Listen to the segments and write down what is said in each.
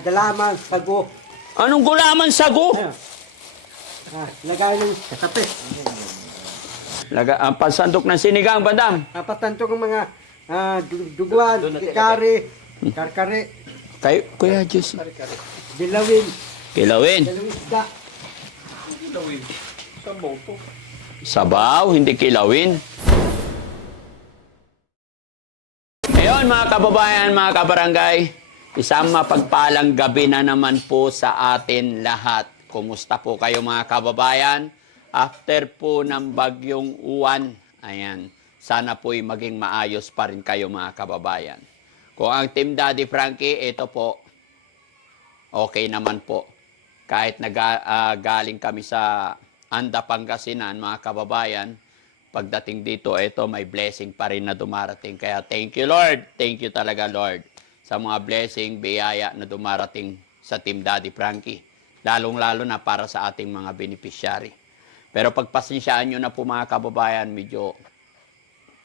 Galaman, sago. Anong gulaman sago? Ayun. Lagay ng kape. Ang pansandok ng sinigang, bandam. Patanto ng mga duguan, kari, karkari, Kuya Jesse. dilawin, Kilawin. dalawin isda. Sabaw, hindi kilawin. Ngayon mga kababayan, mga kabarangay, isang mapagpalang gabi na naman po sa atin lahat. Kumusta po kayo mga kababayan? After po ng bagyong Uwan, ayan, sana po'y maging maayos pa rin kayo mga kababayan. Kung ang Team Daddy Frankie, ito po, okay naman po. Kahit galing kami sa Anda, Pangasinan, mga kababayan, pagdating dito, ito may blessing pa rin na dumarating. Kaya thank you Lord, thank you talaga Lord sa mga blessing, biyaya na dumarating sa Team Daddy Frankie. Lalong-lalo na para sa ating mga beneficiary. Pero pagpasensyaan nyo na po mga kababayan, medyo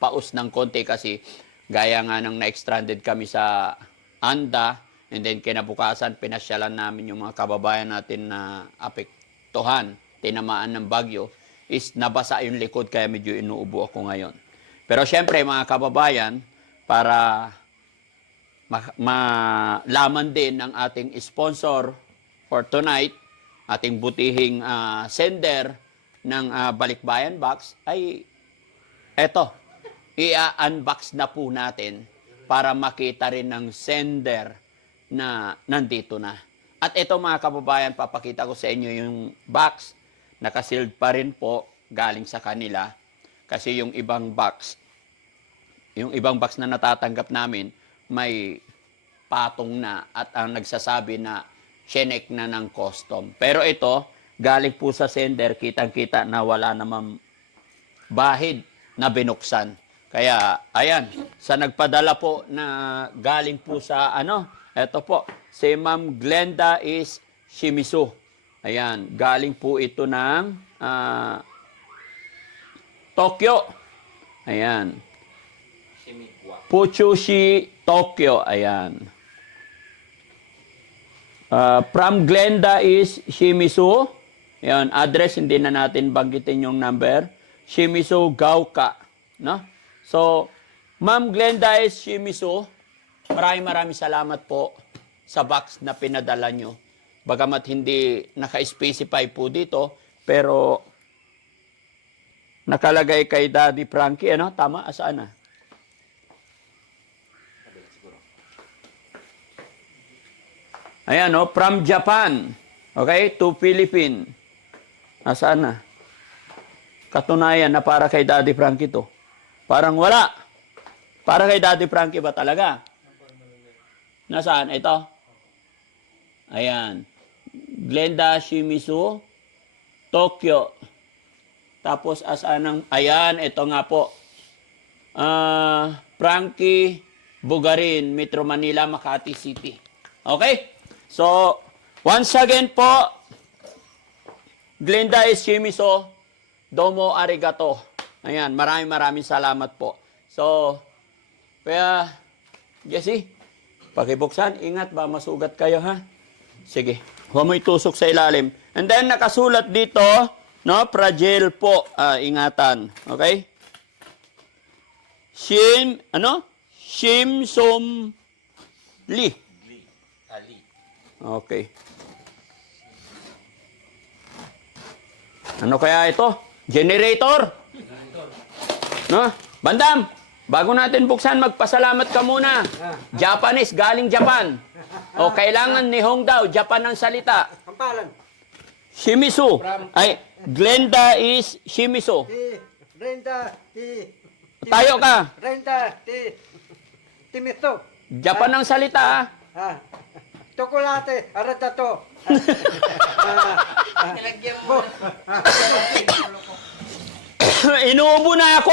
paus ng konti kasi gaya nga nang na-stranded kami sa Anda, and then kinabukasan, pinasyalan namin yung mga kababayan natin na apektuhan, tinamaan ng bagyo, is nabasa yung likod kaya medyo inuubo ako ngayon. Pero syempre mga kababayan, para malaman din ng ating sponsor for tonight, ating butihing sender ng Balikbayan Box, ay eto, i-unbox na po natin para makita rin ng sender na nandito na. At ito mga kababayan, papakita ko sa inyo yung box. Nakasealed pa rin po galing sa kanila. Kasi yung ibang box na natatanggap namin, may patong na at ang nagsasabi na chinek na ng custom. Pero ito, galing po sa sender, kitang-kita na wala namang bahid na binuksan. Kaya, ayan, sa nagpadala po na galing po sa eto po, si Ma'am Glenda is Shimizu. Ayan, galing po ito ng Tokyo. Ayan. Puchushi, Tokyo. Ayan. From Glenda is Shimizu. Ayan, address, hindi na natin banggitin yung number. Shimizu Gaoka. No? So, Ma'am Glenda is Shimizu. Maraming salamat po sa box na pinadala nyo. Bagamat hindi naka-specify po dito, pero nakalagay kay Daddy Frankie, Tama? Asaan na? Ayan, from Japan. Okay? To Philippines. Asaan na? Katunayan na para kay Daddy Frankie to. Parang wala. Para kay Daddy Frankie ba talaga? Nasaan? Ito? Ayan. Glenda Shimizu, Tokyo. Tapos ayan, ito nga po. Frankie Bugarin, Metro Manila, Makati City. Okay? So, once again po, Glenda Shimizu, domo arigato. Ayan, maraming salamat po. So, kaya, Jesse, pakibuksan, ingat ba, masugat kayo ha? Sige, huwag mo itusok sa ilalim. And then, nakasulat dito, fragile po, ingatan. Okay? Shim Som Li. Okay. Ano kaya ito? Generator? No? Bandam, bago natin buksan, magpasalamat ka muna. Japanese, galing Japan. O, kailangan Nihong daw, Japan ang salita. Kampalan. Shimizu. Ay, Glenda is Shimizu. Renda, Tayo ka. Renda, Timito. Japan ang salita. Chocolate, aratato. Inuubo na ako,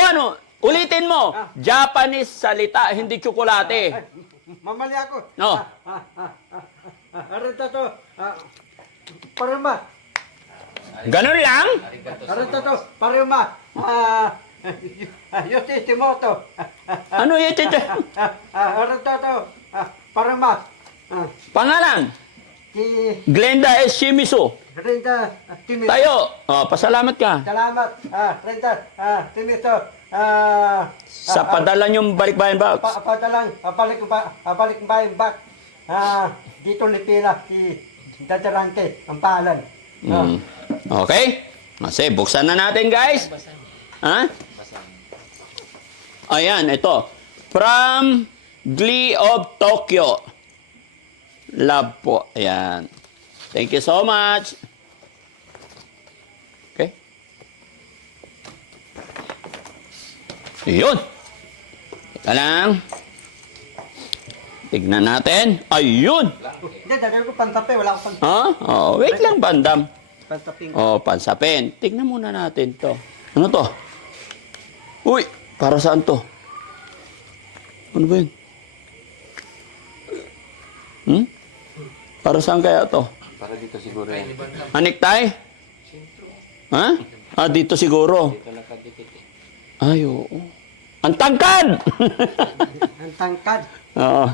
Ulitin mo. Japanese salita, hindi tsokolate. Mamali ako. No. Aratato. Paruma. Ganun lang? Aratato, paruma. Yoshimoto. Ano yun? Aratato, paruma. Ah, Pangalan? si Glenda S. Shimizu. Renta Timito. Tayo. Oh, pasalamat ka. Salamat. Renta Timito. Sa padala niyong balikbayan box. Padalang, balik bayan back. Dito Lipila, si Dadarante, ang pahalan. Mm. Okay? Kasi buksan na natin, guys. Ha? Ayan, ito. From Glee of Tokyo. Love po. Ayan. Thank you so much. Okay. Yun. Teka lang. Tignan natin. Ayun. Hindi, dagay ko pantape, wala akong Ha? Oh, wait lang, bandam. pantaping. Oh, pansapin. Tignan muna natin to. Ano to? Uy, para saan to? Ano ba yun? Para saan kaya to? Para dito siguro yan. Aniktai? Ha? Dito siguro. Dito nakadikit eh. Ay, oo. Ang tangkad! Ang tangkad. Oo.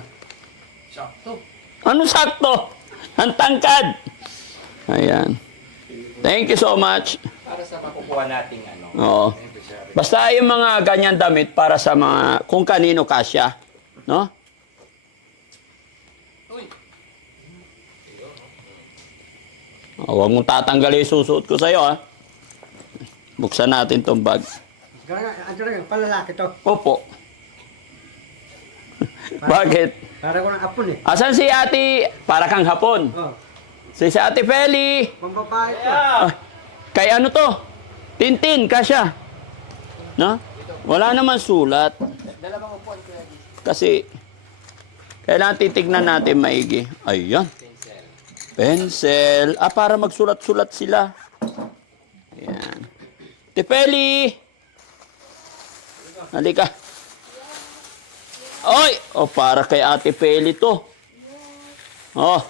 Sakto. Ano sakto? Ang tangkad! Ayan. Thank you so much. Para sa makukuha nating ano. Oo. Basta yung mga ganyan damit para sa mga kung kanino kasya. No? Huwag mong tatanggalin yung susuot ko sa'yo, ha? Buksan natin tong bag. Ano rin, palalaki to. Opo. Bakit? Para ko ng apon eh. Asan si ate? Para kang hapon. Oh, Si ate Feli. pambabae to. Kay ano to? Tintin, kasya. No? Wala naman sulat. Dalawang upuan ko yan. Kasi, kailangan titignan natin maigi. Ayan. Pencil. Para magsulat-sulat sila. Ayan. Tipeli! Halika. Oy! Para kay Ate Peli to. Oh.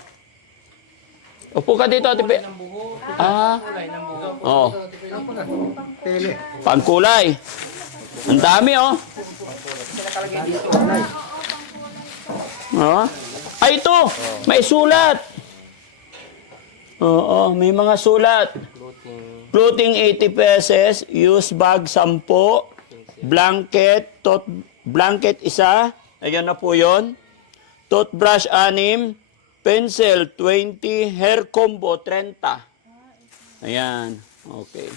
Upo ka dito, Ate Peli. Oh. Pele. Pangkulay. Ang dami, oh. Oh. Ay, ito. May sulat. Oo, may mga sulat. Clothing 80 pesos, used bag 10, blanket, blanket isa, ayan na po yun. Toothbrush 6, pencil 20, hair combo 30. Ayan, okay.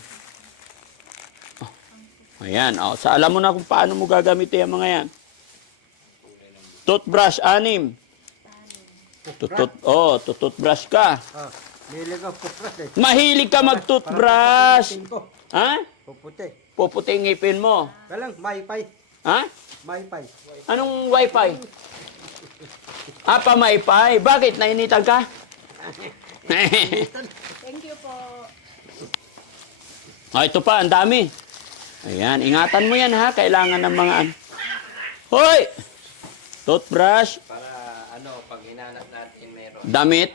Ayan, sa alam mo na kung paano mo gagamitin yung mga yan. Toothbrush 6. Toothbrush ka. Mahilig ako pupras eh. Mahilig ka mag-toothbrush. Pupin ko. Ha? Puputi. Puputi ang ngipin mo. Kalang, maypay. Ha? Maypay. Anong wifi? Pa-maypay. Bakit? Nainitan ka? Thank you po. Ito pa, ang dami. Ayan, ingatan mo yan ha. Kailangan ng mga Hoy! Toothbrush, Para ano, pag hinanap natin meron. damit,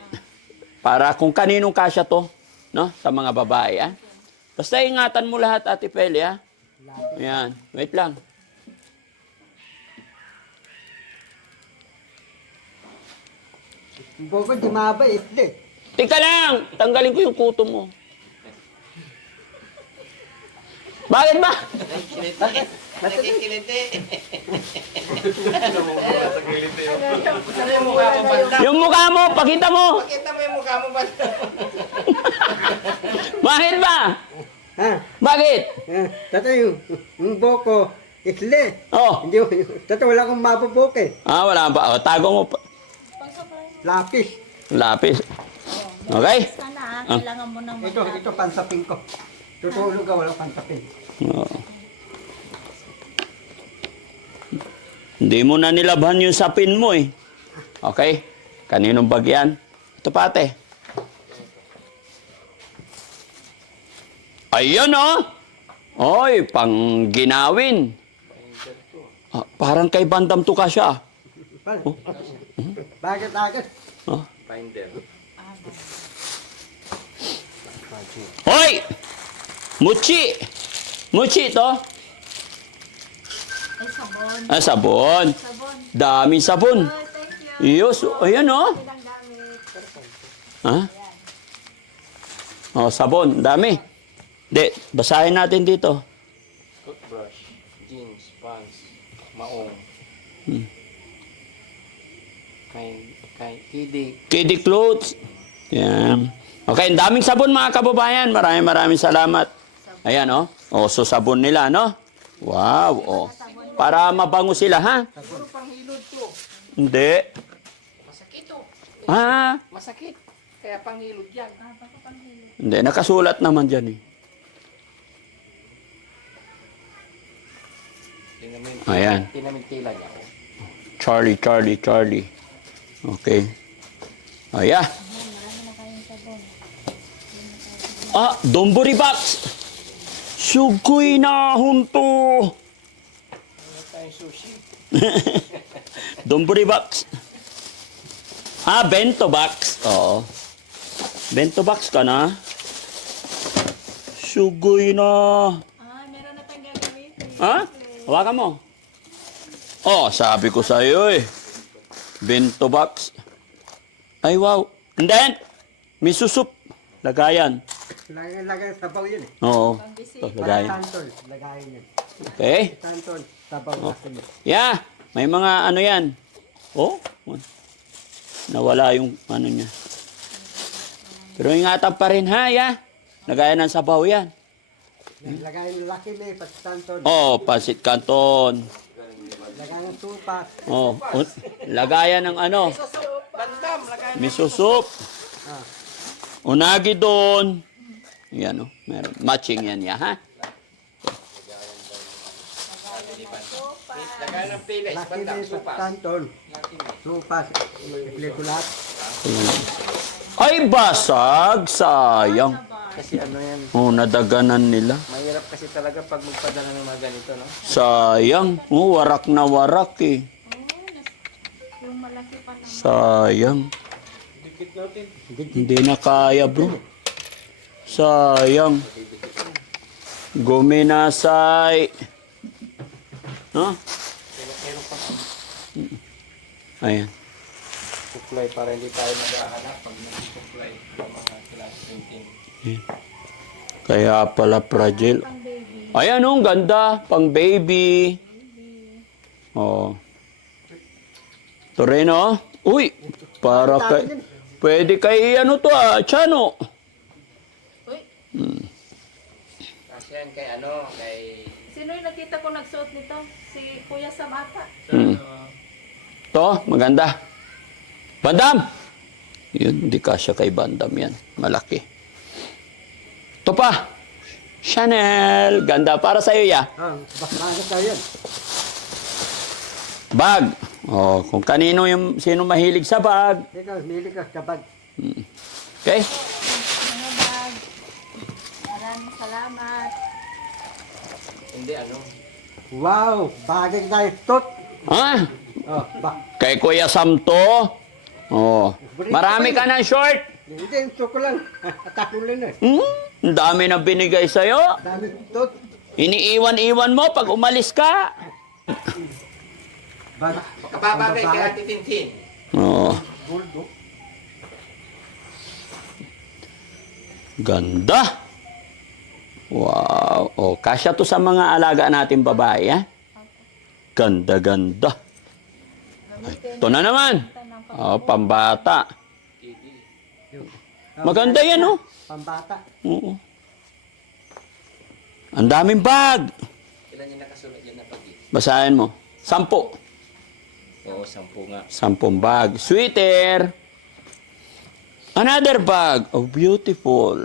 para kung kaninong kasya to, no? Sa mga babae, ha? Basta ingatan mo lahat, Ate Peli, ha? Ayan, wait lang. Boko di maba itli. Tika lang! Tanggalin ko yung kuto mo. Bakit ba? Nakikiliti. Ano yung mukha mo banda? Yung mukha mo, pakita mo! Pakita mo yung mukha mo banda. Bakit ba? Ha? Bakit? Tato yung boko itli. Oh. Hindi, tato wala akong mabubok eh. Wala ba? Tago mo pa. Lapis. Lapis. Okay? Sana, Ah. kailangan mo ng Ito pansapin ko. Tutulog ka, wala pansapin. Oo. Hindi mo na nilabhan yung sapin mo eh. Okay? Kaninong bag yan? Ito pate. Ayun oh! Oy, pang ginawin. Parang kay Bandam to ka siya. Bakit agad? Oh. Finder. Hoy! Muchi! Muchi to? Ay, sabon. Sabon. Sabon. Daming sabon. Oh, thank you. Iyos. Ayan, oh. Ilang gamit. Ha? Oh, sabon. Dami. Di, basahin natin dito. Toothbrush, jeans, pants, maong. Kidik. Kiddie clothes. Yan. Okay, ang daming sabon mga kababayan. Maraming salamat. Ayan, oh. Oh, so sabon nila, no? Wow, oh. Para mabango sila, ha? Puro panghilod to. Hindi. Masakit to. Ah, Masakit. Kaya panghilod yan. hindi. Nakasulat naman dyan, eh. Ayan. Tinamintila niya. Charlie. Okay. Ayan. Ah, Donburi box. Sugoy na hunto. Ano tayong sushi? Donburi box. Ah, bento box. Oo. Bento box ka na. Sugoy na. Meron na tayong gagamitin. Ha? Hawakan mo. Oh, sabi ko sa iyo eh. Bento box. Ay, wow. And then, may susup. Lagayan. Lagay sabaw yun eh. Oo. Pambisi. Ito, Para lagayan. tanton, lagayin yun. Okay. Tanton, sabaw natin yun. Yeah. May mga ano yan. Oh. Nawala yung ano niya. Pero ingatan pa rin ha, ya. Lagayan ng sabaw yan. Lagayin ng laki na eh, pati tanton. Oh, pasit canton. Lagayin ng tupas. Oh, lagayan ng ano. Bandam, lagay. Miso soup. Ah. Unagi doon. Yan oh, meron. Matching yan ya, ha? Lagay ng pilis. Laki na Bandam, eh, pati supas. tanton. Tupas. Plekulat. Ay, basag. Sayang. Kasi ano yan, Oh, nadaganan nila. mahirap kasi talaga pag magpadala ng mga ganito, no? Sayang. Oh, warak na warak eh. Yung malaki pa lang. Sayang. Hindi na kaya, bro. Sayang. Guminasay. No? Ayan. Suklay para hindi tayo maghahanap pag nag-suklay ng mga class printing. Kaya pala fragile. Pang baby. Ayan oh, ang ganda. Pang baby. Oh. Ito rin oh. Uy, para kay... Pwede kay ano to Chano. Uy, Kasi yan kay ano, kay... sino yung nakita ko nagsuot nito? Si Kuya Samata. To, maganda. Bandam! Yun, hindi kasya kay Bandam yan. Malaki. Ito pa. Chanel. Ganda. Para sa'yo, ya. Bakit tayo yun? Bag. Oh, kung kanino yung sino mahilig sa bag. Ikaw, mili ka sa bag. Okay? Mga bag. Maraming salamat. Hindi ano. Wow, bagay tayo tot. Ha? Oh, Kay Kuya Samto. Oh. Marami ka ng short. hindi, ko lang. Atakulin eh. Ang dami na binigay sa'yo. Dami tot. Iniiwan-iwan mo pag umalis ka. Bag. Makababagay kay Ate Tintin. Oh. Buldo. Ganda. Wow. Oh, kasya to sa mga alaga natin babae, ha? Ganda-ganda. Ito na naman. Oh, pambata. Maganda yan, oh. Pambata. Oo. Ang daming bag. Ilan yung nakasunod yan na pag-ibig? Basahin mo. 10. Oo, 10 nga. 10 bag. Sweater. Another bag. Oh, beautiful.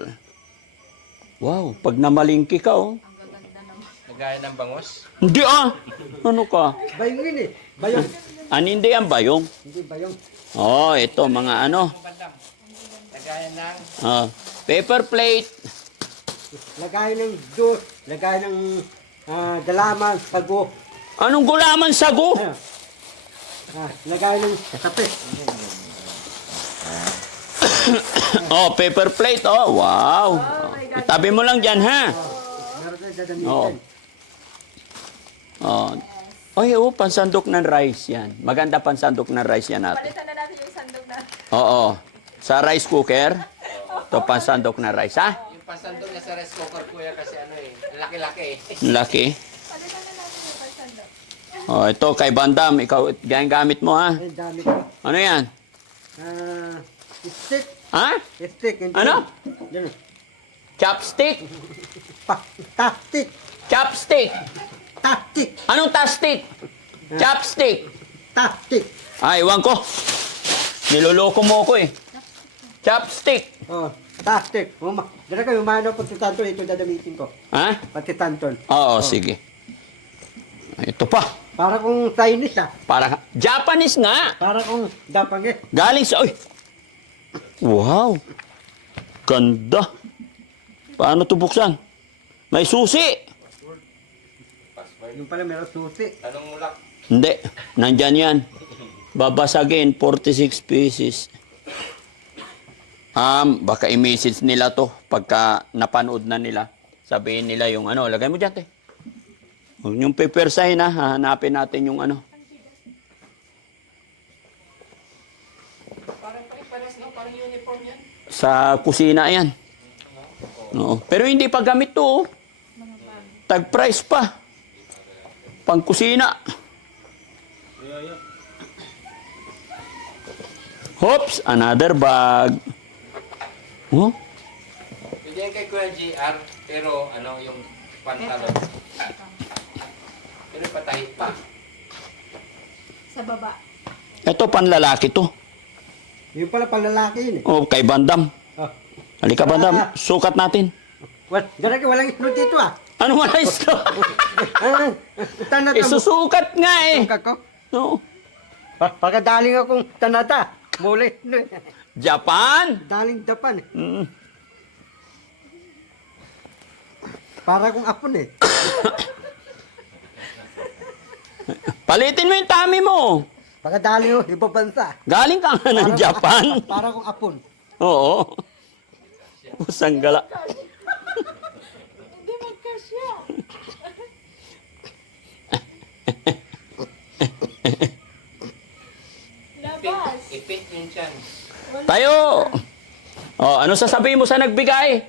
Wow, pag namalingki ka, oh. Ang gaganda naman. Nagaya ng bangos. Hindi ah. Ano ka? Bayong yun eh. Bayong. Hindi yan bayong. Hindi bayong. Oh, ito mga ano. Bandam. Nagaya ng... Paper plate. Lagay ng dos. Lagay ng dalaman, sago. Anong gulaman sago? Lagay ng kape. Oh, paper plate. Oh, wow. Itabi mo lang dyan, ha? Meron tayo gagamitin. Oo. Oh. Ay, oo, pansandok ng rice yan. Maganda pansandok ng rice yan natin. Palitan na natin yung sandok na. Oo. Sa rice cooker, to pansandok na rice, ha? Yung pasandok niya sa rice cooker, kuya, kasi ano eh, laki-laki eh. Laki. Palitan na natin yung sandok. Oh, ito kay Bandam, ikaw gamit mo, ha? Ay, dami ko. Ano yan? Stick. Ha? Stick. Hindi. Ano? Yan. Chopstick? Tastik. Chopstick. Tastik. Anong tastic? Chopstick. Tastik. Ay, iwan ko. Niloloko mo ko eh. Chopstick. Oh, tastik. Dala kayo, umano pag titanton, ito dadamitin ko. Ha? Pati tanton. Oo, sige. Ito pa. Para kung Chinese Para Japanese nga. Para kung Japanese. Galing sa... Uy! Wow! Ganda. Paano ito buksan? May susi. Yung pala meron susi. Anong mulak? Hindi. Nandyan yan. Babasagin. 46 pieces. Baka i-message nila to pagka napanood na nila. Sabihin nila yung ano. Lagay mo dyan, te. Yung paper sign, ha. Hanapin natin yung ano. Parang pare-pares, no? Parang uniform yan. Sa kusina yan. Oo. Pero hindi pa gamit to. Oh. Tag-price pa. Pang kusina. Hops, another bag. Oh? Pwede yan kay Kuya JR, pero ano, yung pantalon. Pero patahit pa. Sa baba. Ito panlalaki to. Yung pala palalaki yun eh. Oh, kay Bandam. Oh. Halika Bandam, sukat natin. Dala kayo, walang itlog dito Ano man ito? Tanata mo. Isusukat nga eh. Sukat ko. No. Pagkadaling akong tanata. Muli. Japan. Daling Japan eh. Mm. Para kung apon eh. Palitin mo yung tummy mo. Pagkadaling ako, ibang bansa. Galing ka nga ng Japan. Para kung apon. Oo. Pusang gala. Hindi magkasya. Labas. Ipit yung tiyan. Tayo. Oh, ano sasabihin mo sa nagbigay?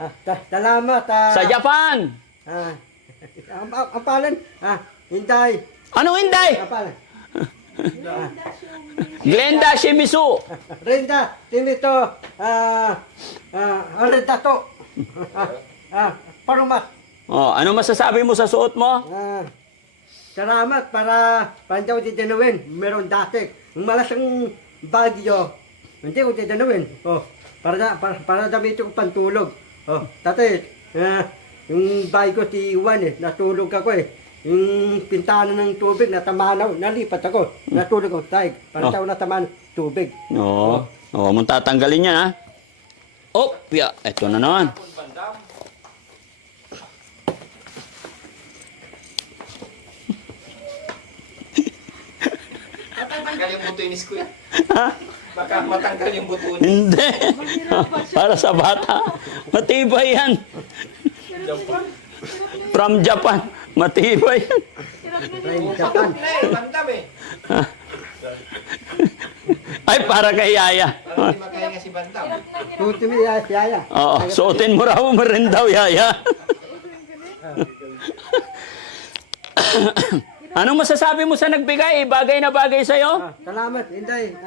Salamat. Sa Japan. Ang palan. Hinday. Ano hindi? Ang palan. Glenda Shimizu. Renda. Timito. Renda to. Parumat. Oh, ano masasabi mo sa suot mo? Salamat para pandaw di dinawin. Meron dati. Ang malasang bagyo. Hindi ko di dinawin. Oh, para damitin ko pantulog. Oh, tatay, yung bagyo si Iwan eh, natulog ako eh. Yung pintana ng tubig, natamanaw, nalipat ako. Natulog ako, tayo, para tayo nataman tubig. Oo. Oh, mong tatanggalin yan ha. Oh, ya, eto na naman. Kung bandam. Matanggal yung buto ni Kuya. Baka matanggal yung buto niya. Hindi. Para sa bata. Matibay yan. From Japan. Matibay yan. From Japan. Bandam eh. Ay, para kay Yaya. Parang hindi makahinga si bandam. Tuti mo yaya. Oo, suotin mo raw mo rin daw, Yaya. Anong masasabi mo sa nagbigay? Bagay na bagay sa'yo? Salamat, Hinday.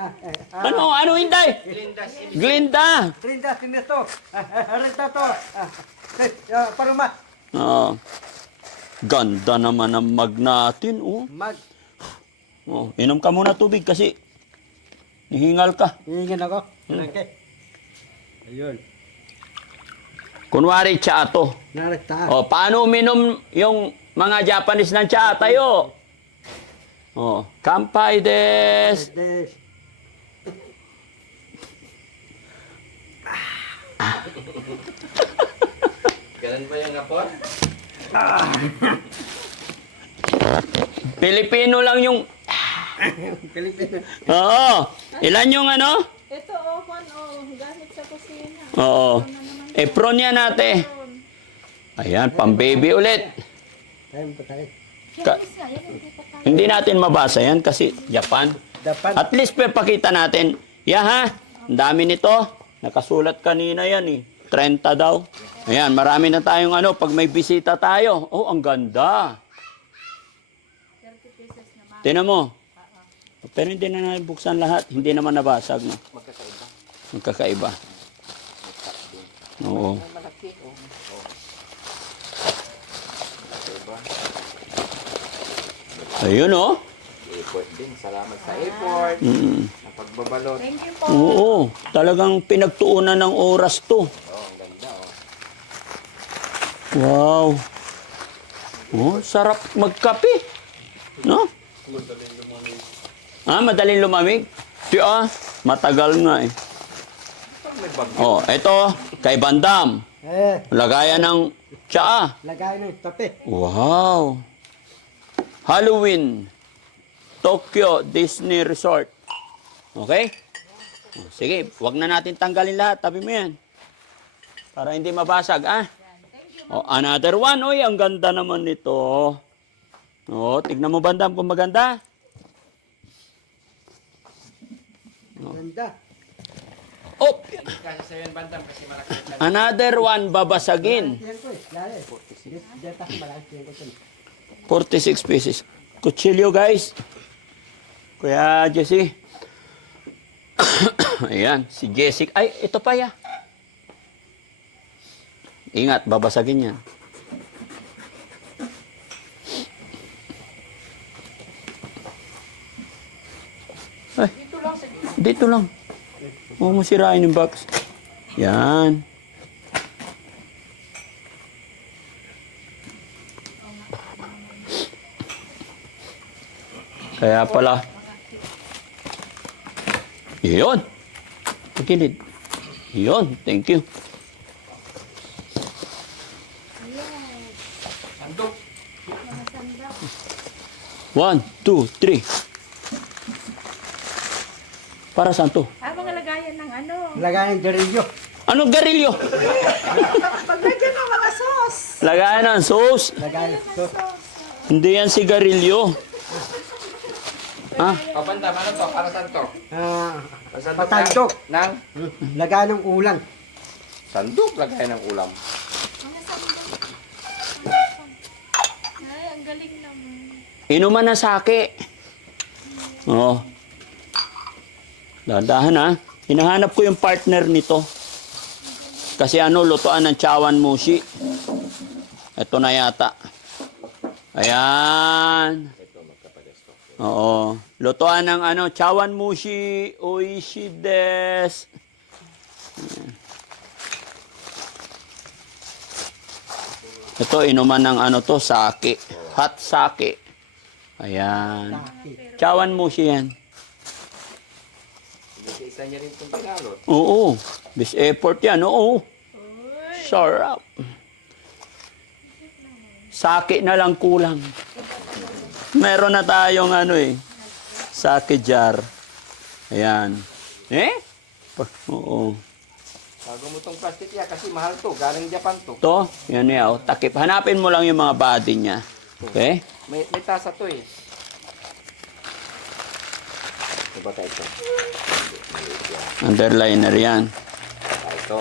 Ano Inday? Glinda. Renda, Timito. Renda to. Parumat. Oo. Ganda naman ang mag natin, oh. Mag. Oh, inom ka muna tubig kasi nihingal ka. Hingin ako. Okay. Ayun. Kunwari tsa to. Narita. Oh, paano uminom yung mga Japanese ng tsa? Tayo. Oh, kampai des. Des. Ganun ba yung apor? Pilipino lang yung... Pilipino. Oo. Ilan yung ano? Ito, gamit sa kusina. Oo. Apron yan ate. Ayan, pang baby ulit. Tayo mo tayo. Chinese nga yan, hindi pa tayo. Hindi natin mabasa yan kasi Japan. Dapat. At least pakita natin. Ha? Ang dami nito. Nakasulat kanina yan eh. 30 daw. Ayan, marami na tayong pag may bisita tayo. Oh, ang ganda. 30 pieces naman. Tingnan mo. Pero hindi na natin buksan lahat. Hindi naman nabasag. No? Magkakaiba. Oo. Malaki, oh. Ayun oh. Effort din. Salamat sa effort. Mm. Ang pagbabalot. Thank you po. Oo. Talagang pinagtuunan ng oras to. Oh, ang ganda, oh. Wow. Oh, sarap magkape. No? Madaling lumamig. Matagal nga eh. May bagyo. Oh, ito kay Bandam. Lagayan ng tsaa. Lagay ng tape. Wow. Halloween. Tokyo Disney Resort. Okay? Oh, sige, wag na natin tanggalin lahat. Tabi mo yan. Para hindi mabasag, Oh, another one. Oy, ang ganda naman nito. Oh, tignan mo Bandam kung maganda. Ganda. Oh, Kasi sa yan, Bantam, kasi malaki. another one babasagin. Yan ko eh. Lalo. Diyan tayo malaki yan ko. 46 pieces. Kutsilyo, guys. Kuya Jesse. Ayan, si Jessica. Ay, ito pa ya. Ingat, babasagin yan. Ay, dito lang. Huwag mo sirain yung box. Yan. Kaya pala. Yun. Pagkilid. Yun. Thank you. Sandok. 1, 2, 3. Para saan to? Mga lagayan ng ano. Lagay ng jarilyo. Anong garilyo? Paglagyan ng mga sauce. Lagayan ng sauce. Lagay ng to. Hindi yan sigarilyo. Ha? Oh, Bantam, ano to? Para saan to? Patandok. Nang? Lagay ng ulang. Sandok, lagay ng ulam. Mga sandok. Ay, ang galing naman. Inuman na sake. Oh. Dahan-dahan ha. Hinahanap ko yung partner nito. Kasi lutuan ng chawan mushi. Ito na yata. Ayan. Oo. Lutuan ng chawan mushi. Oishi des. Ayan. Ito, inuman ng sake. Hot sake. Ayan. Chawan mushi yan. Isa niya rin itong pinalot. Oo. This effort yan. Oo. Sarap. Sake na lang kulang. Meron na tayong sake jar. Ayan. Oo. Bago mo itong plastic yan, kasi mahal to. Galing Japan to. To, yan yan. Takip. Hanapin mo lang yung mga body niya. Okay? May tasa to eh. Ito ba tayo ito? Underliner yan. Ito.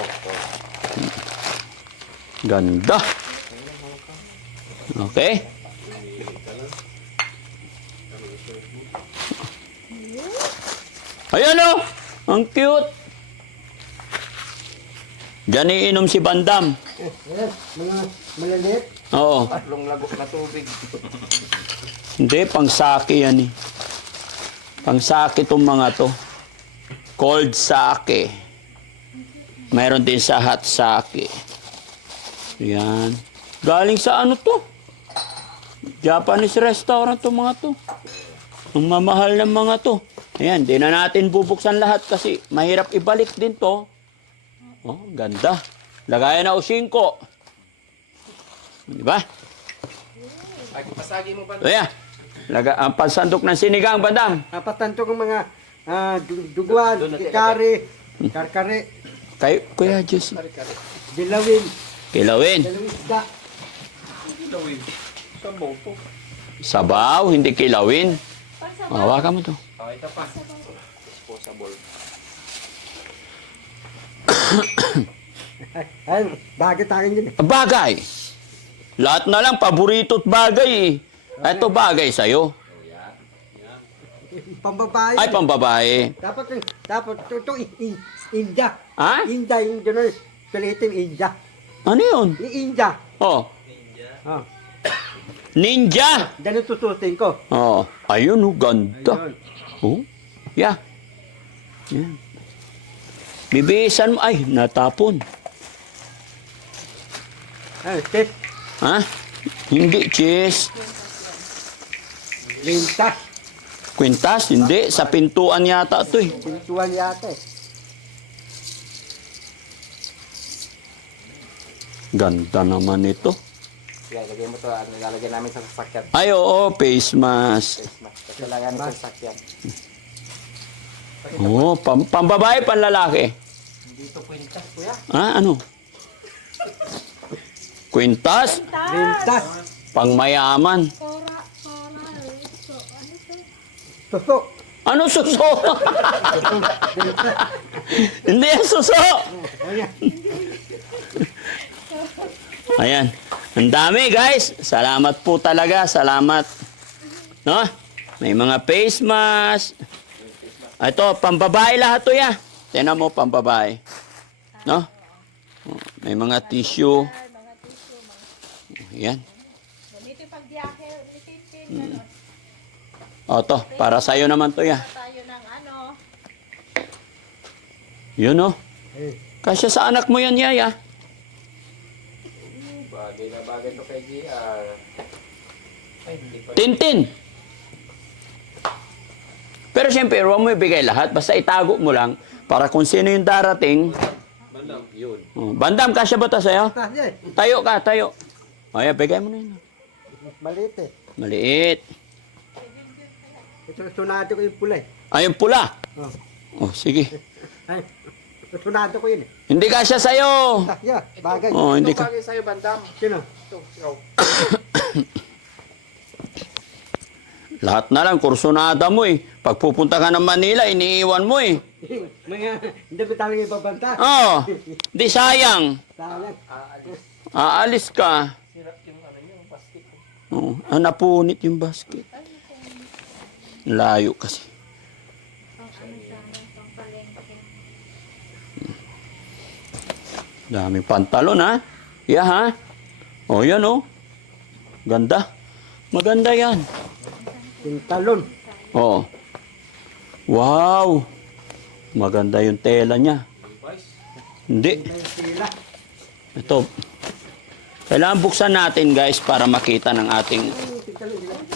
Ganda. Okay? Ayan o! Ang cute! Diyan iinom si Bandam. Ayan, mga malaliit. Oo. Tatlong lagok na tubig. Hindi, pang sake yan eh. Pang sake itong mga to. Cold sake. Mayroon din sa hot sake. Yan. Galing sa to? Japanese restaurant to mga to. Ang mamahal ng mga to. Ayan, di na natin bubuksan lahat kasi mahirap ibalik din to. Oh, ganda. Lagayan na o 5. Di ba? Ay, pasagi mo pa. Ayan. Ang pansandok ng sinigang, Bandam. Patandok ng mga duguan, kikari, karkare, Kuya Jesse. dilawin, Kilawin. dalawin isda. Sa boto. Sabaw, hindi kilawin. Pagsabaw. Hawakan mo to. Oh, ito pa. Disposable. Ay, bakit akin yun eh? Bagay. Lahat na lang, paborito't bagay eh. Ito bagay sa'yo. Pambabae. Ay, pambabae. Dapat ito, India. Ha? India, yung gano'n. Kulitin, India. Ano yun? Yung India. Oh, Oh, ninja. ganun susutin ko. Oh, ayun oh, ganda. Ayun. Oh, yeah. Yan. Bibisan mo. Ay, natapon. Ay, sis, Ha? Hindi, cheese. lintas. Quintas, hindi. Sa pintuan yata ito eh. Pintuan yata eh. Ganda naman ito. Sige, lagay mo to. Nilalagay namin sa sasakyan. Ay, oo, face mask. Face mask. Kasi lagay namin sa sasakyan. Oo, pambabae, panlalaki. Hindi ito kwintas, kuya. Ah, ano? Quintas, Lintas. pangmayaman. Kora. So, ano to? Suso. Ano suso? Hindi yan suso. Ayan. Ayan. Ang dami, guys. Salamat po talaga. Salamat. No? May mga face mask. Ito, pambabae lahat to ya. Tingnan mo, pambabae. No? May mga tissue. Mga tissue, mga Ayan. ganito yung pagdiyahe, nitipid, gano'n. O, to. Para sa'yo naman to ya. Tayo ng ano, Yun, no? Eh, Kasya sa anak mo yan, yaya. Bagay na bagay to kay GR. Ay, hindi pa. Tintin. Pero siyempre, huwag mo ibigay lahat. Basta itago mo lang para kung sino yung darating. Bandam. Yun. Oh, Bandam, kasya ba ito sa'yo? kasi, Tayo ka, tayo. O, yan, bigay mo na yun. maliit eh. Maliit. Ito, sunado ko yung pula eh. Ay, yung pula. Oh. Oh, sige. Ay, sunado ko yun eh. Hindi kasya sa'yo. Yeah, bagay. Oh, hindi Ito ka. bagay sa'yo, Bandam. Sino? Ito, ikaw. Lahat na lang, kursunada mo eh. Pag pupunta ka ng Manila, iniiwan mo eh. Mga, hindi ba talaga ibabanta? Oh, di sayang. Sayang. Aalis ka. Sirap yung ano yung plastic. Oh, napunit yung basket. Layo kasi. pang ano sana, pang palengke. Daming pantalon ha. Yeah ha. Oh, yan oh. Ganda. Maganda yan. Pintalon. Oh. Wow. Maganda yung tela niya. Hindi. May sila. Ito. Kailangan buksan natin guys para makita ng ating...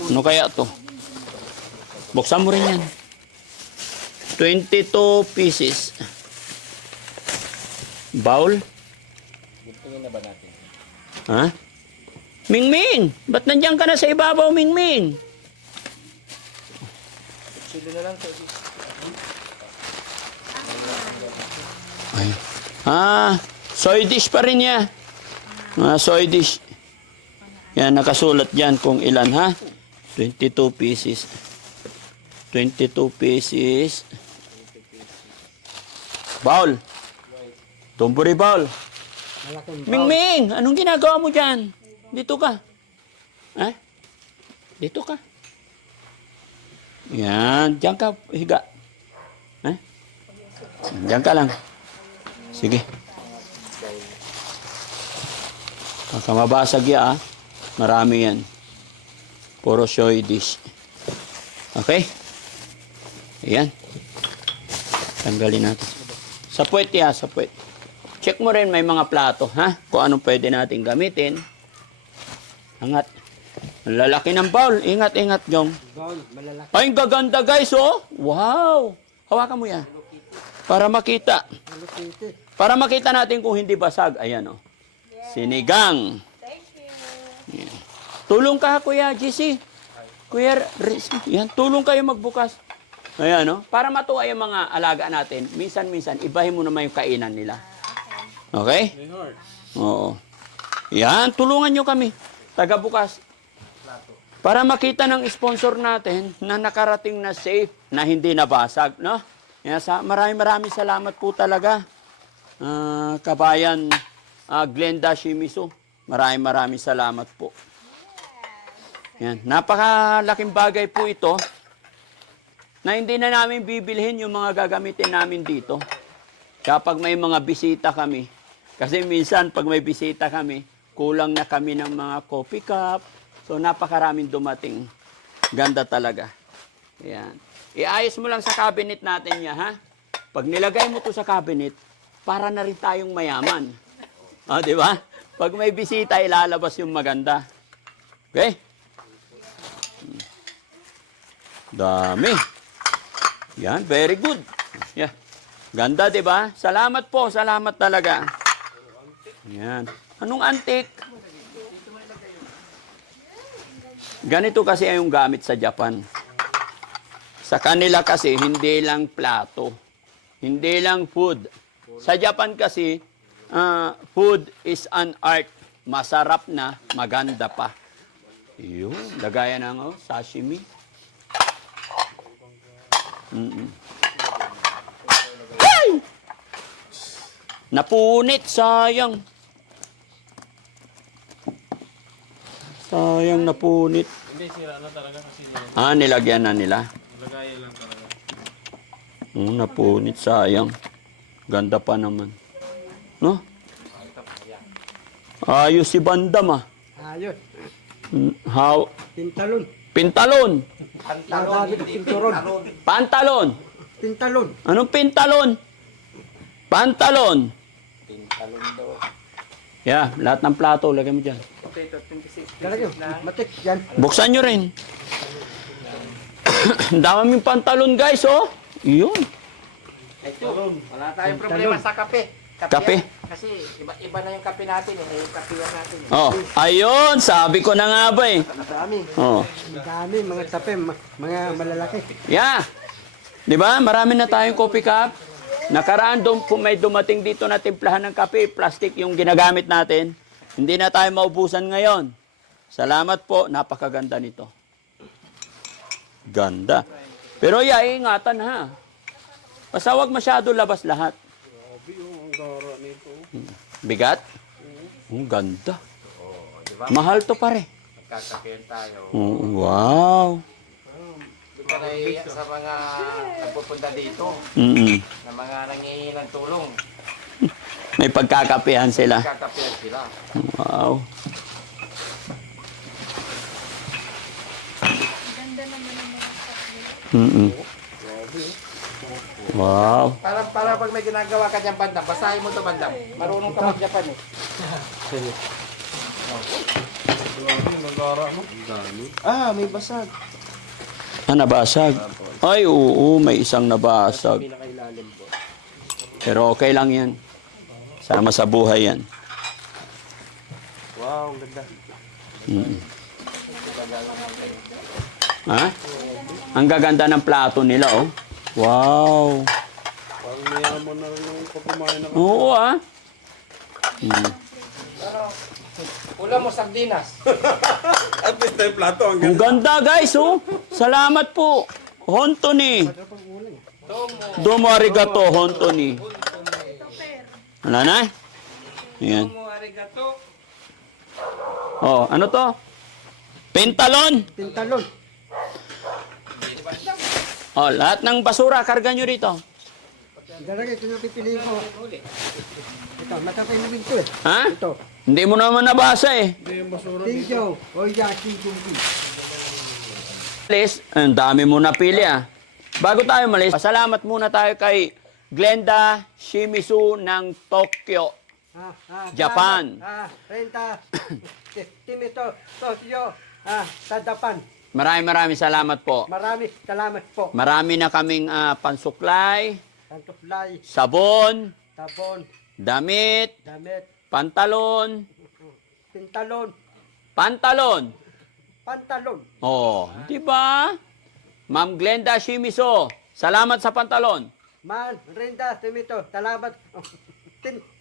Ano kaya to? Buksan mo rin yan. 22 pieces. Bowl? Tingin na ba natin? Ha? Mingming! Ba't nandiyan ka na sa ibabaw, Mingming? Silo na lang to. Ay. Ah, soy dish pa rin niya. Soy dish. Yan, nakasulat dyan kung ilan ha. 22 pieces. 22 pieces. Bowl. Tumburi bowl. Malaking Mingming, anong ginagawa mo dyan? Dito ka. Eh? Dito ka. Yan, diyan ka, higa. Eh? Diyan ka lang. Sige. Baka mabasag ya, ah. Marami yan. Puro soy dish. Okay? Ayan. Tanggalin natin. Sa puwet ya, sa puwet. Check mo rin may mga plato, ha? Kung anong pwede natin gamitin. Angat. Ang lalaki ng bowl. Ingat, ingat, Jong. bowl, malalaki. Ay, ang gaganda, guys, oh. Wow. Hawakan mo yan. Para makita. Malupiti. Para makita natin kung hindi basag. Ayan, oh. Sinigang. Thank you. Yan. Tulong ka, Kuya GC. Kuya Riz. Yan, tulong kayo magbukas. Ayan, no? Para matuwa yung mga alaga natin. Minsan-minsan, ibahin mo naman yung kainan nila. Okay? Oo. Yan, tulungan nyo kami. Taga bukas. Para makita ng sponsor natin na nakarating na safe, na hindi nabasag, no? Kaya maraming salamat po talaga. Kabayan Glenda Shimizu. Maraming salamat po. Yan. Napakalaking bagay po ito na hindi na namin bibilhin yung mga gagamitin namin dito. Kapag may mga bisita kami. Kasi minsan pag may bisita kami, kulang na kami ng mga coffee cup. So, napakaraming dumating. Ganda talaga. Ayan. Iayos mo lang sa cabinet natin niya, ha? Pag nilagay mo to sa cabinet, para na rin tayong mayaman. Di ba? Pag may bisita, ilalabas yung maganda. Okay? Dami. Yan, very good. Yeah. Ganda, di ba? Salamat po, salamat talaga. Yan. Anong antique? Ganito kasi ay yung gamit sa Japan. Sa kanila kasi, hindi lang plato. Hindi lang food. Sa Japan kasi, food is an art. Masarap na, maganda pa. Yun, lagayan ng sashimi. Ay! Napunit, sayang. Sayang, napunit. Hindi, sira na talaga kasi niya. Nilagyan na nila. Lagayan lang talaga. Napunit, sayang. Ganda pa naman. No? Ayos si Bandam, Ayos. How? Pintalon. Pintalon. Madami ng pinturon. Pantalon. Pintalon. Anong pintalon? Pantalon. Pintalon daw. Yeah, lahat ng plato, lagay mo dyan. Potato, 26. Galagyo. Matik. Yan. Buksan nyo rin. Ang daming pantalon, guys, oh. Yun. Ito, wala tayong problema sa kape. Kape? Kasi iba na yung kape natin. Yung kape natin. Oh, ayun, sabi ko na nga ba eh. Marami. Oh. Dami, mga tape, mga malalaki. Yeah. 'Di ba? Marami na tayong coffee cup. Nakaraan kung may dumating dito na timplahan ng kape, plastic yung ginagamit natin. Hindi na tayo maubusan ngayon. Salamat po, napakaganda nito. Ganda. Pero ingatan ha. Basta wag masyado labas lahat. Bigat? Ganda. Mahal to pare. Magkakapean tayo. Wow. Hindi ka nahihiya sa mga nagpupunta dito. Na mga nangihingi ng tulong. May pagkakapehan sila. Magkakapean sila. Wow. Ganda naman ng mga chocolate. Wow. Para pag may ginagawa ka dyan, bandam, basahin mo to bandam. Marunong ka mag-Japan eh. May basag. Nabasag. Ay, oo, may isang nabasag. Pinakailalim po. Pero okay lang yan. Sama sa buhay yan. Wow, ganda. Ha? Ang gaganda ng plato nila, oh. Wow. Parang mayaman na rin yung pagkumain ng... Oo, Ulam mo sardinas. At least tayo plato. Ang ganda, guys, oh. Salamat po. Hontoni. Domo arigato, Hontoni. Wala na? Ayan. Arigato. Oh, ano to? Pentalon. Pintalon. Oh, lahat ng basura, karga nyo rito. Galagyo, ito na pipiliin ko. Ito, matapay ko eh. Ha? Ito. Hindi mo naman nabasa eh. Tinjo. Oyaki Kumpi. Malis, ang dami mo napili Bago tayo malis, pasalamat muna tayo kay Glenda Shimizu ng Tokyo. Japan. Renta. Timito. Tokyo. Sa Japan. Maraming salamat po. Marami salamat po. Marami na kaming pansuklay, Santoplay. sabon, Tapon. damit, Damit. pantalon, Pintalon. pantalon. Pantalon. Oh, di ba? Ma'am Glenda Shimizu, salamat sa pantalon. Man. Renta. Timito. Salamat.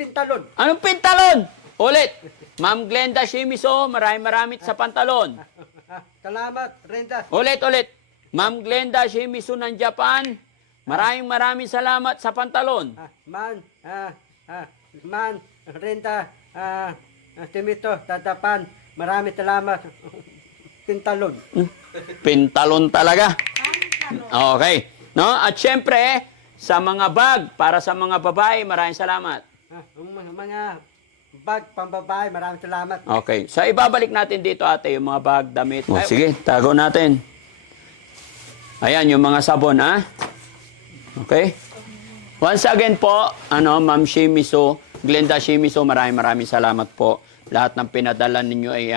Pintalon. Anong pintalon? Ulit. Ma'am Glenda Shimizu, maraming sa pantalon. Salamat, Renda. Ulit. Ma'am Glenda Shimizu ng Japan, maraming salamat sa pantalon. Man, Renda, Timito, Tatapan, maraming salamat. Pintalon. Pintalon talaga. Okay. No? At syempre, sa mga bag, para sa mga babae, maraming salamat. Mga bag pambabae, maraming salamat. Okay. So, ibabalik natin dito, ate, yung mga bag, damit. Sige, tago natin. Ayan, yung mga sabon, ha? Okay? Once again po, Ma'am Shimizu, Glenda Shimizu, maraming salamat po. Lahat ng pinadala ninyo ay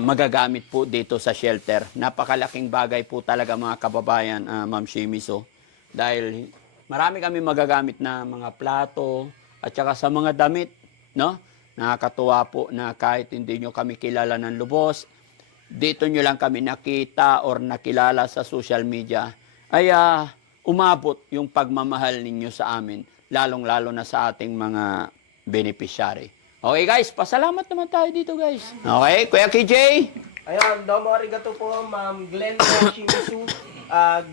magagamit po dito sa shelter. Napakalaking bagay po talaga, mga kababayan, Ma'am Shimizu. Dahil marami kami magagamit na mga plato at saka sa mga damit, no? Nakakatuwa po na kahit hindi nyo kami kilala ng lubos, dito nyo lang kami nakita or nakilala sa social media, ay umabot yung pagmamahal ninyo sa amin, lalong-lalo na sa ating mga beneficiary. Okay guys, pasalamat naman tayo dito guys. Okay, Kuya KJ? Ayan, domo arigato po, Ma'am Glenda Shimizu.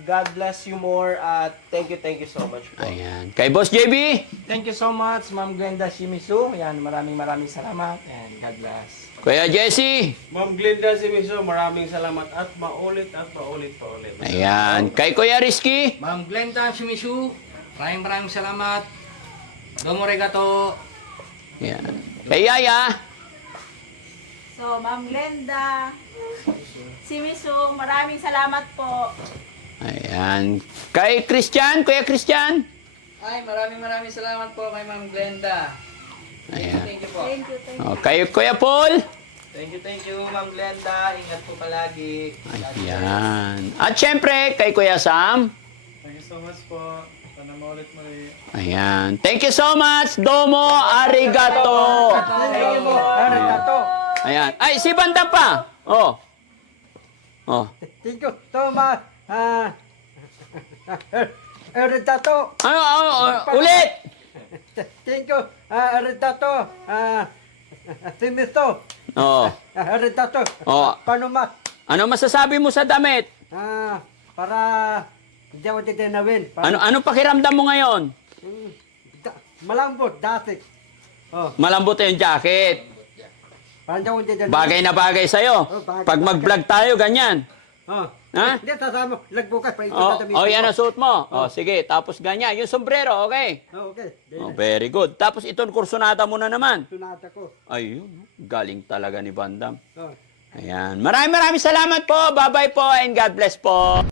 God bless you more at thank you so much po. Ayan. Kay Boss JB? Thank you so much, Ma'am Glenda Shimizu. Ayan, maraming salamat and God bless. Kuya Jesse? Ma'am Glenda Shimizu, maraming salamat at paulit pa ulit. Ayan. Kay Kuya Rizky? Ma'am Glenda Shimizu, maraming salamat. Domo arigato. Ayan. Kay Yaya? So, Ma'am Glenda, Shimizu, maraming salamat po. Ayan. Kay Christian? Kuya Christian? Ay, maraming salamat po kay Ma'am Glenda. Ayan. Thank you po. Thank you. Kay Kuya Paul? Thank you, Ma'am Glenda. Ingat po palagi. Ayan. At syempre, kay Kuya Sam? Thank you so much po. Sana maulit muli. Ayan. Thank you so much. Domo arigato. Thank you po, Arigato. Ayan. Ay, si Bandam pa. Oh. Thank you so much. Arigato. Ulit. Thank you, Arigato. Timito, Oh. Arigato. Oh. Panumat. Ano masasabi mo sa damit? Para hindi ako titinawin. Ano pakiramdam mo ngayon? Malambot, datik. Malambot yung jacket. Para hindi ako titinawin. Bagay na bagay sa'yo. Bagay Pag na mag-vlog tayo, ganyan. Ha? Hindi, sasama. Lagbukas pa ito. Yan ang suot mo. Sige. Tapos ganyan. Yung sombrero, okay? Okay. Very good. Tapos itong kursunada mo na naman. Sunata ko. Ayun. Galing talaga ni Bandam. Oh. Ayan. Maraming salamat po. Bye-bye po and God bless po.